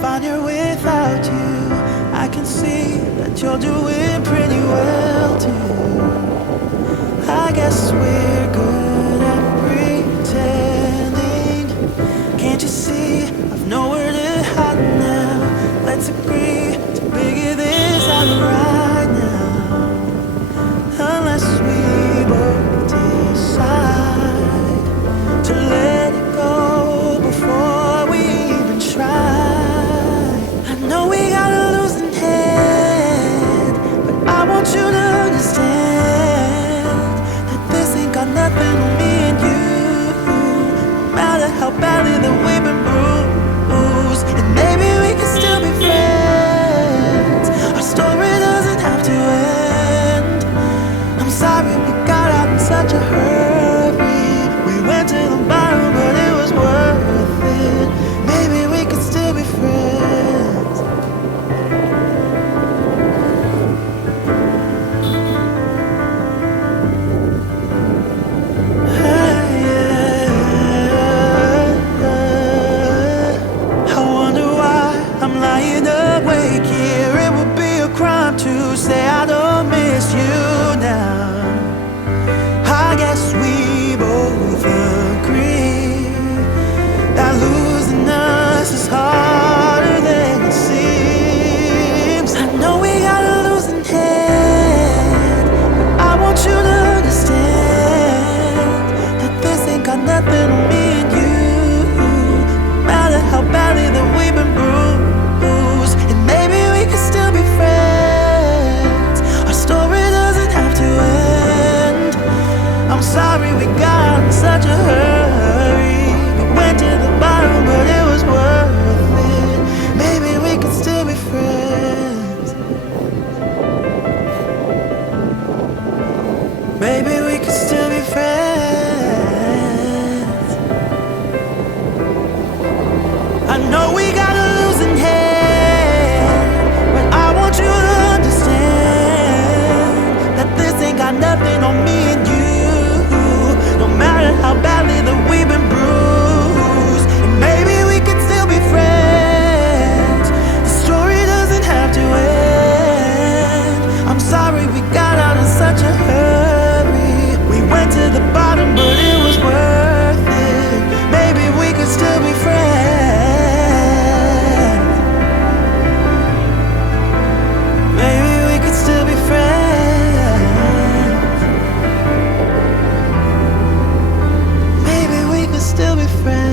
find here without you. I can see that you're doing pretty well too. I guess we're good at pretending. Can't you see I've nowhere to hide now? Let's agree to figure this out right now. Unless we both decide to let it go before we even try. I know we got a losing hand, but I want you to understand that this ain't got nothing on me and you. No matter how badly that we've been bruised, and maybe we can still be friends. Our story doesn't have to end. I'm sorry we got out in such a hurry. We went to the bottom, but it was worth it. Maybe we could still be friends. I wonder why I'm lying awake here. It would be a crime to say I don't miss you now. I guess we both agree that losing us is harder than it seems. I know we got a losing hand, but I want you to understand that this ain't got nothing on me and you. No matter how badly that we've been bruised, and maybe we can still be friends. Our story doesn't have to end. I'm sorry we got out in such a hurry. We went to the bottom, but it was worth it. Maybe we could still be friends. Maybe we could still be friends. I know we got a losing hand, but I want you to understand that this ain't got nothing on me and you. No matter how badly that we've been bruised, and maybe we could still be friends. The story doesn't have to end. I'm sorry we got out in such a hurry. We went to the bottom, but it was worth it. Maybe we could still be friends. Maybe we could still be friends. Maybe we could still be friends.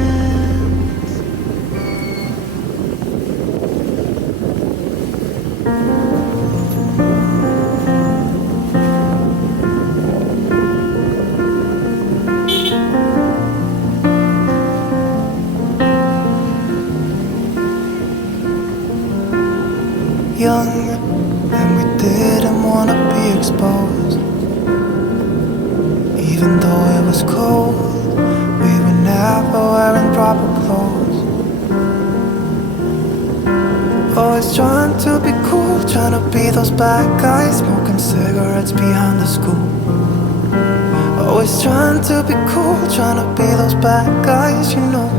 Young, and we didn't want to be exposed. Even though it was cold, we were never wearing proper clothes. Always trying to be cool, trying to be those bad guys, smoking cigarettes behind the school. Always trying to be cool, trying to be those bad guys, you know.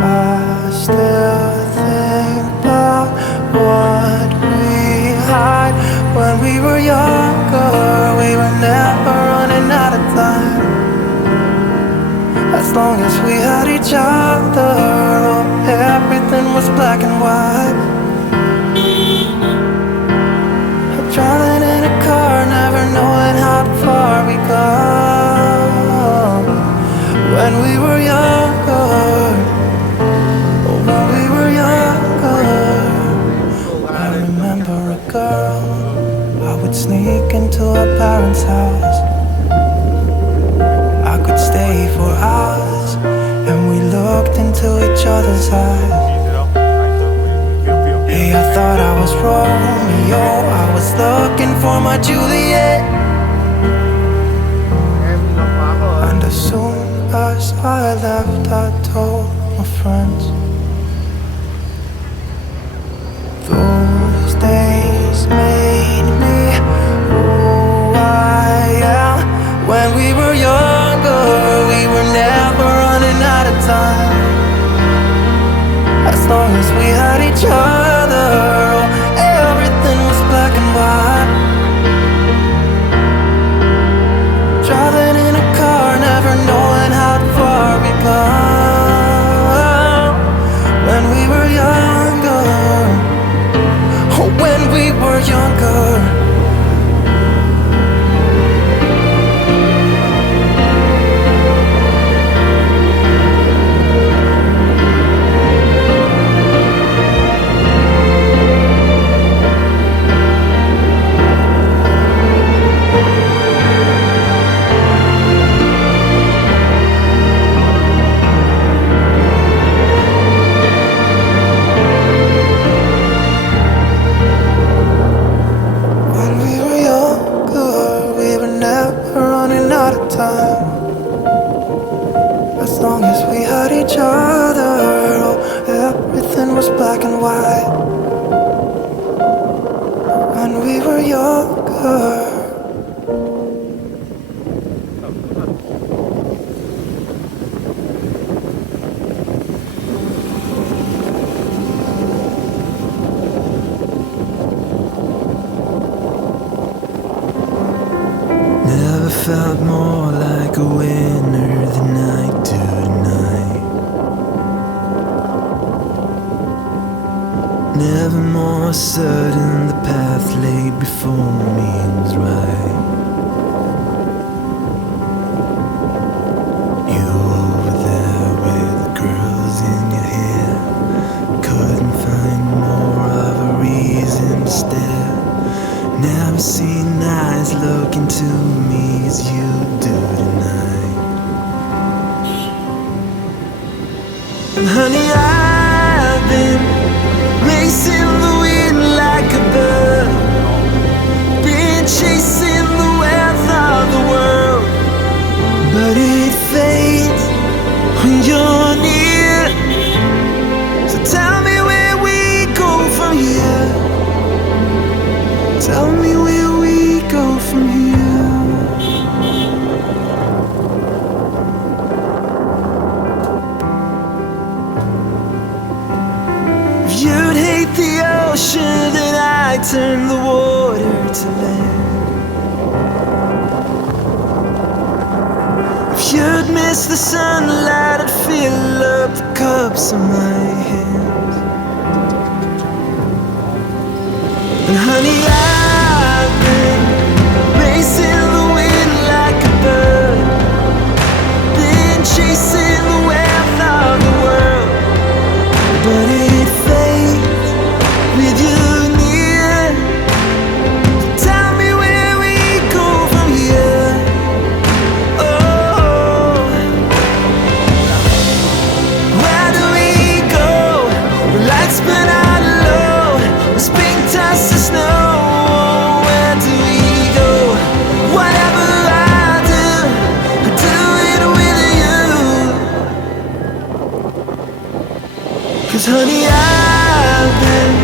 I still think about what we had when we were younger. We were never running out of time. As long as we had each other, oh, everything was black and white. Driving in a car, never knowing how far we go. When we were younger, when we were younger, I remember a girl. I would sneak into her parents' house. I could stay for hours, and we looked into each other's eyes. Hey, I thought I was Romeo, I was looking for my Juliet. And as soon as I left, I told my friends. Those days made me who I am. When we were younger, we were never running out of time. long as we had each other, everything was black and white. Driving in a car, never knowing how far we'd go. When we were younger, oh, when we were younger. As long as we had each other, oh, everything was black and white. When we were younger. Never felt more like a winner than I do tonight. Never more certain the path laid before me was right. You over there with the curls in your hair, couldn't find more of a reason to stare. Never seen eyes look into me as you do tonight. And honey, I've been racing the wind like a bird, been chasing the wealth of the world. But it fades when you're near. So tell me where we go from here. Tell me where we go from here. If you'd hate the ocean, then I'd turn the water to land. If you'd miss the sunlight, I'd fill up the cups in my hands. And honey, I've been racing the wind like a bird, been chasing the wealth of the world. But it fades with you near. Tell me where we go from here. Oh, where do we go? The lights burn out low, the spring turns to snow. Where do we go? Whatever I do it with you. 'Cause honey, I've been